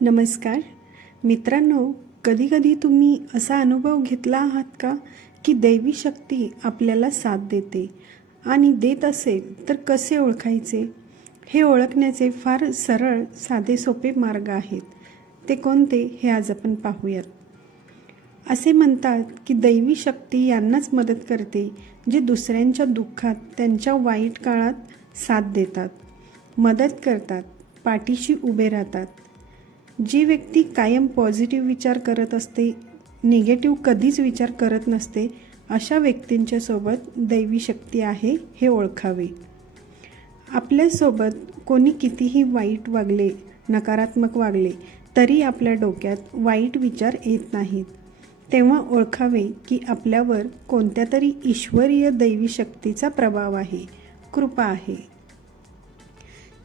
नमस्कार. मित्रांनो कधीकधी तुम्ही असा अनुभव घेतला आहात का की दैवी शक्ती आपल्याला साथ देते आणि देत असेल तर कसे ओळखायचे? हे ओळखण्याचे फार सरळ साधे सोपे मार्ग आहेत. ते कोणते हे आज आपण पाहूयात. असे म्हणतात की दैवी शक्ती यांनाच मदत करते जे दुसऱ्यांच्या दुःखात त्यांच्या वाईट काळात साथ देतात. मदत करतात पाठीशी उभे राहतात. जी व्यक्ती कायम पॉझिटिव्ह विचार करत असते निगेटिव्ह कधीच विचार करत नसते अशा व्यक्तींच्या सोबत दैवी शक्ती आहे हे ओळखावे. आपल्यासोबत कोणी कितीही वाईट वागले नकारात्मक वागले तरी आपल्या डोक्यात वाईट विचार येत नाहीत. तेव्हा ओळखावे की आपल्यावर कोणत्या तरी ईश्वरीय दैवी शक्तीचा प्रभाव आहे कृपा आहे.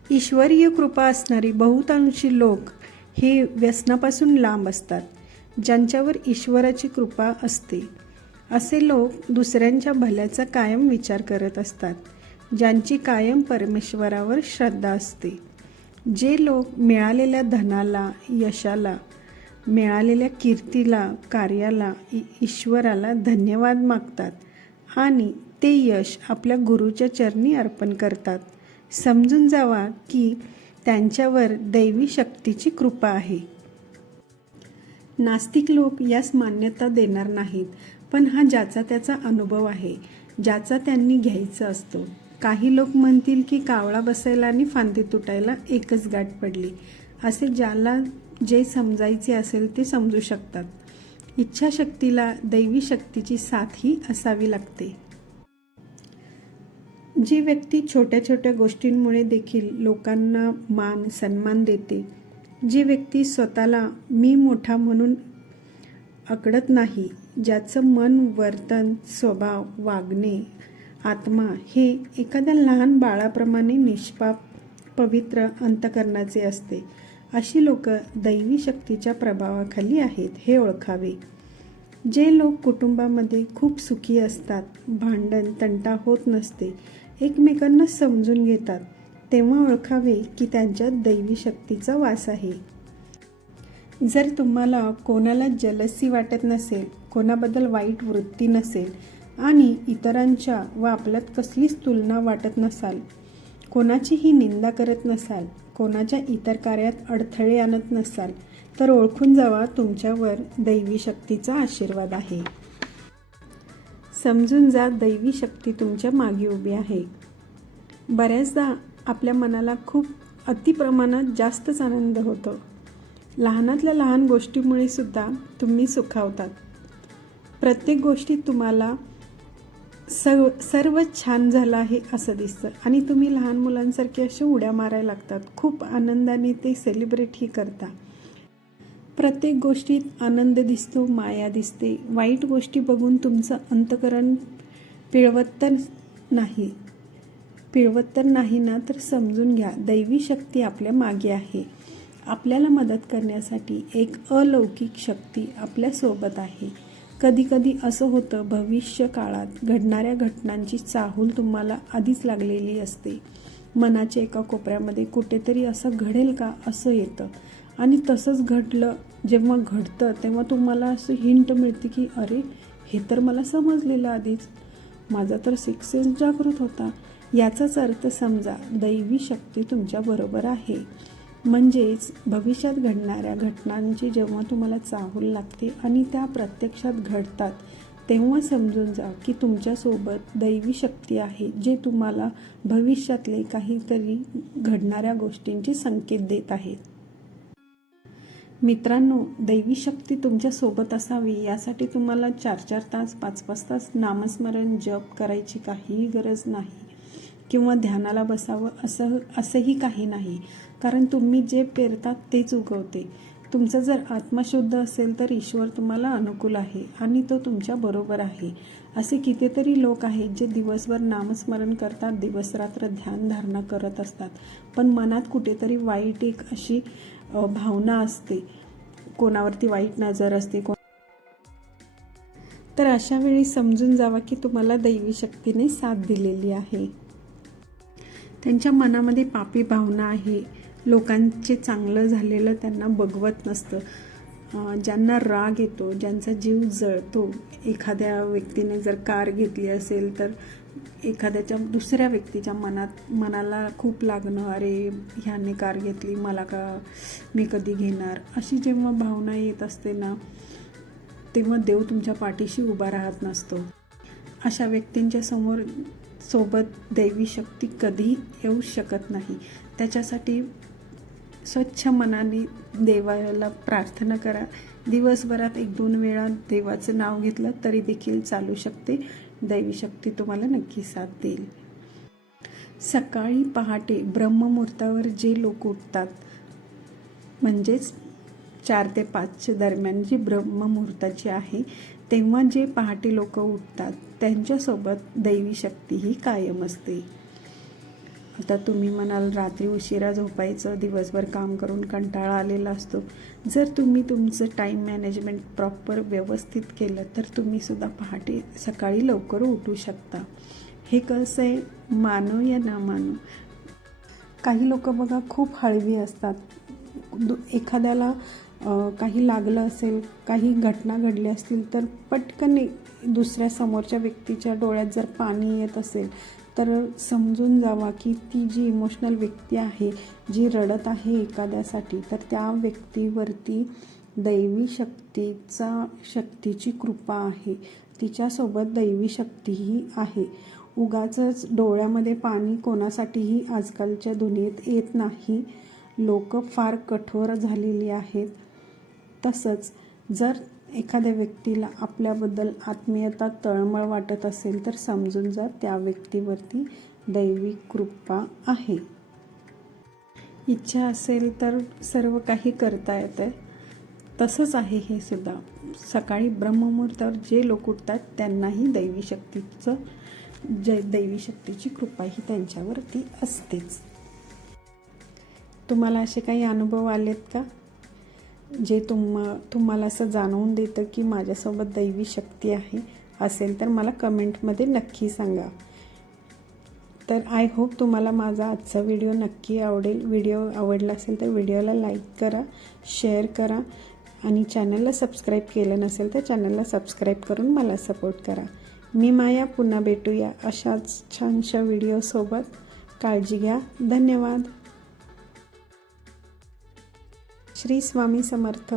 ईश्वरीय कृपा असणारी बहुतांशी लोक हे व्यसनापासून लांब असतात ज्यांच्यावर ईश्वराची कृपा असते. असे लोक दुसऱ्यांच्या भल्याचा कायम विचार करत असतात ज्यांची कायम परमेश्वरावर श्रद्धा असते. जे लोक मिळालेल्या धनाला यशाला मिळालेल्या कीर्तीला कार्याला इ- ईश्वराला धन्यवाद मागतात आणि ते यश आपल्या गुरुच्या चरणी अर्पण करतात. समजून जावा की त्यांच्यावर दैवी शक्तीची कृपा आहे. नास्तिक लोक यास मान्यता देणार नाहीत पण हा ज्याचा त्याचा अनुभव आहे ज्याचा त्यांनी घ्यायचा असतो. काही लोक म्हणतील की कावळा बसायला आणि फांदी तुटायला एकच गाठ पडली असे ज्याला जे समजायचे असेल ते समजू शकतात. इच्छाशक्तीला दैवी शक्तीची साथ ही असावी लागते. जी व्यक्ती छोट्या छोट्या गोष्टींमुळे देखील लोकांना मान सन्मान देते जी व्यक्ती स्वतःला मी मोठा म्हणून अकडत नाही ज्याचं मन वर्तन स्वभाव वागणे आत्मा हे एखाद्या लहान बाळाप्रमाणे निष्पाप पवित्र अंतकरणाचे असते अशी लोक दैवी शक्तीच्या प्रभावाखाली आहेत हे ओळखावे. जे लोक कुटुंबामध्ये खूप सुखी असतात भांडण तंटा होत नसते एकमेकांना समजून घेतात तेव्हा ओळखावे की त्यांच्यात दैवी शक्तीचा वास आहे. जर तुम्हाला कोणाला जलसी वाटत नसेल कोणाबद्दल वाईट वृत्ती नसेल आणि इतरांच्या व आपल्यात कसलीच तुलना वाटत नसाल कोणाचीही निंदा करत नसाल कोणाच्या इतर कार्यात अडथळे आणत नसाल तर ओळखून जावा तुमच्यावर दैवी शक्तीचा आशीर्वाद आहे. समजून जा दैवी शक्ती तुमच्या मागे उभी आहे. बऱ्याचदा आपल्या मनाला खूप अतिप्रमाणात जास्तच आनंद होतो. लहानातल्या लहान गोष्टीमुळे सुद्धा तुम्ही सुखावतात. प्रत्येक गोष्टीत तुम्हाला सर्व सर्व छान झालं आहे असं दिसतं. आणि तुम्ही लहान मुलांसारखे असे उड्या मारायला लागतात. खूप आनंदाने ते सेलिब्रेटही करता. प्रत्येक गोष्टीत आनंद दिसतो माया दिसते. वाईट गोष्टी बघून तुमचं अंतकरण पिळवत तर नाही. पिळवत तर नाही ना तर समजून घ्या. दैवी शक्ती आपल्या मागे आहे. आपल्याला मदत करण्यासाठी एक अलौकिक शक्ती आपल्यासोबत आहे. कधीकधी असं होतं भविष्य काळात घडणाऱ्या घटनांची चाहूल तुम्हाला आधीच लागलेली असते. मनाच्या एका कोपऱ्यामध्ये कुठेतरी असं घडेल का असं येतं. आणि तसंच घडलं जेव्हा घडतं तेव्हा तुम्हाला असं हिंट मिळते की अरे हे तर मला समजलेलं आधीच. माझा तर सिक्स सेन्स जागृत होता. याचाच अर्थ समजा दैवी शक्ती तुमच्याबरोबर आहे. म्हणजेच भविष्यात घडणाऱ्या घटनांची जेव्हा तुम्हाला चाहूल लागते आणि त्या प्रत्यक्षात घडतात तेव्हा समजून जा की तुमच्यासोबत दैवी शक्ती आहे जे तुम्हाला भविष्यातले काहीतरी घडणाऱ्या गोष्टींचे संकेत देत आहेत मित्रांनो दैवी शक्ती तुमच्यासोबत असावी यासाठी तुम्हाला चार चार तास पाच पाच तास नामस्मरण जप करायची काहीही गरज नाही. किंवा ध्यानाला बसावं असं असंही काही नाही. कारण तुम्ही जे पेरतात तेच उगवते. तुमचं जर आत्मशुद्ध असेल तर ईश्वर तुम्हाला अनुकूल आहे आणि तो तुमच्या बरोबर आहे. असे कितीतरी लोक आहेत जे दिवसभर नामस्मरण करतात दिवसरात्र ध्यान धारणा करत असतात. पण मनात कुठेतरी वाईट एक अशी भावना असते. कोणावरती वाईट नजर असते को तर अशा वेळी समजून जावा की तुम्हाला दैवी शक्तीने साथ दिलेली आहे. त्यांच्या मनामध्ये पापी भावना आहे. लोकांचे चांगलं झालेलं त्यांना बघवत नसतं. ज्यांना राग येतो ज्यांचा जीव जळतो एखाद्या व्यक्तीने जर कार घेतली असेल तर एखाद्याच्या दुसऱ्या व्यक्तीच्या मनात मनाला खूप लागणं अरे ह्याने कार घेतली मला का मी कधी घेणार? अशी जेव्हा भावना येत असते ना तेव्हा देव तुमच्या पाठीशी उभा राहत नसतो. अशा व्यक्तींच्या समोर सोबत दैवी शक्ती कधी येऊ शकत नाही. त्याच्यासाठी स्वच्छ मनाने देवाला प्रार्थना करा. दिवसभरात एक दोन वेळा देवाचं नाव घेतलं तरी देखील चालू शकते. दैवी शक्ती तुम्हाला नक्की साथ देईल. सकाळी पहाटे ब्रह्ममुहूर्तावर जे लोक उठतात म्हणजेच चार ते पाचच्या दरम्यान जी ब्रह्ममुहूर्ताची आहे तेव्हा जे पहाटे लोक उठतात त्यांच्यासोबत दैवी शक्ती ही कायम असते. आता तुम्ही म्हणाल रात्री उशिरा झोपायचं दिवसभर काम करून कंटाळा आलेला असतो. जर तुम्ही तुमचं टाईम मॅनेजमेंट प्रॉपर व्यवस्थित केलं तर तुम्हीसुद्धा पहाटे सकाळी लवकर उठू शकता. हे कसं आहे? मानो या ना मानो. काही लोक बघा खूप हळवी असतात. दु एखाद्याला काही लागलं असेल काही घटना घडल्या असतील तर पटकन दुसऱ्या समोरच्या व्यक्तीच्या डोळ्यात जर पाणी येत असेल तर समजून जावा की ती जी इमोशनल व्यक्ती आहे जी रडत आहे एखाद्यासाठी तर त्या व्यक्तीवरती दैवी शक्तीचा शक्तीची कृपा आहे. तिच्यासोबत दैवी शक्तीही आहे. उगाचच डोळ्यामध्ये पाणी कोणासाठीही आजकालच्या दुनियेत येत नाही. लोक फार कठोर झालेली आहेत. तसंच जर एखाद्या व्यक्तीला आपल्याबद्दल आत्मीयता तळमळ वाटत असेल तर समजून जा त्या व्यक्तीवरती दैवी कृपा आहे. इच्छा असेल तर सर्व काही करता येतं तसंच आहे हे सुद्धा. सकाळी ब्रह्ममुहूर्तावर जे लोक उठतात त्यांनाही दैवी शक्तीचं जय दैवी शक्तीची कृपा ही त्यांच्यावरती असतेच. तुम्हाला असे काही अनुभव आलेत का? जे तुम तुम्हाला असं जाणवून देतं की माझ्यासोबत दैवी शक्ती आहे असेल तर मला कमेंटमध्ये नक्की सांगा. तर आय होप तुम्हाला माझा आजचा व्हिडिओ नक्की आवडेल. व्हिडिओ आवडला असेल तर व्हिडिओला लाईक करा शेअर करा आणि चॅनलला सबस्क्राईब केलं नसेल तर चॅनलला सबस्क्राईब करून मला सपोर्ट करा. मी माया पुन्हा भेटूया अशाच छानशा व्हिडिओसोबत. काळजी घ्या. धन्यवाद. श्री स्वामी समर्थ.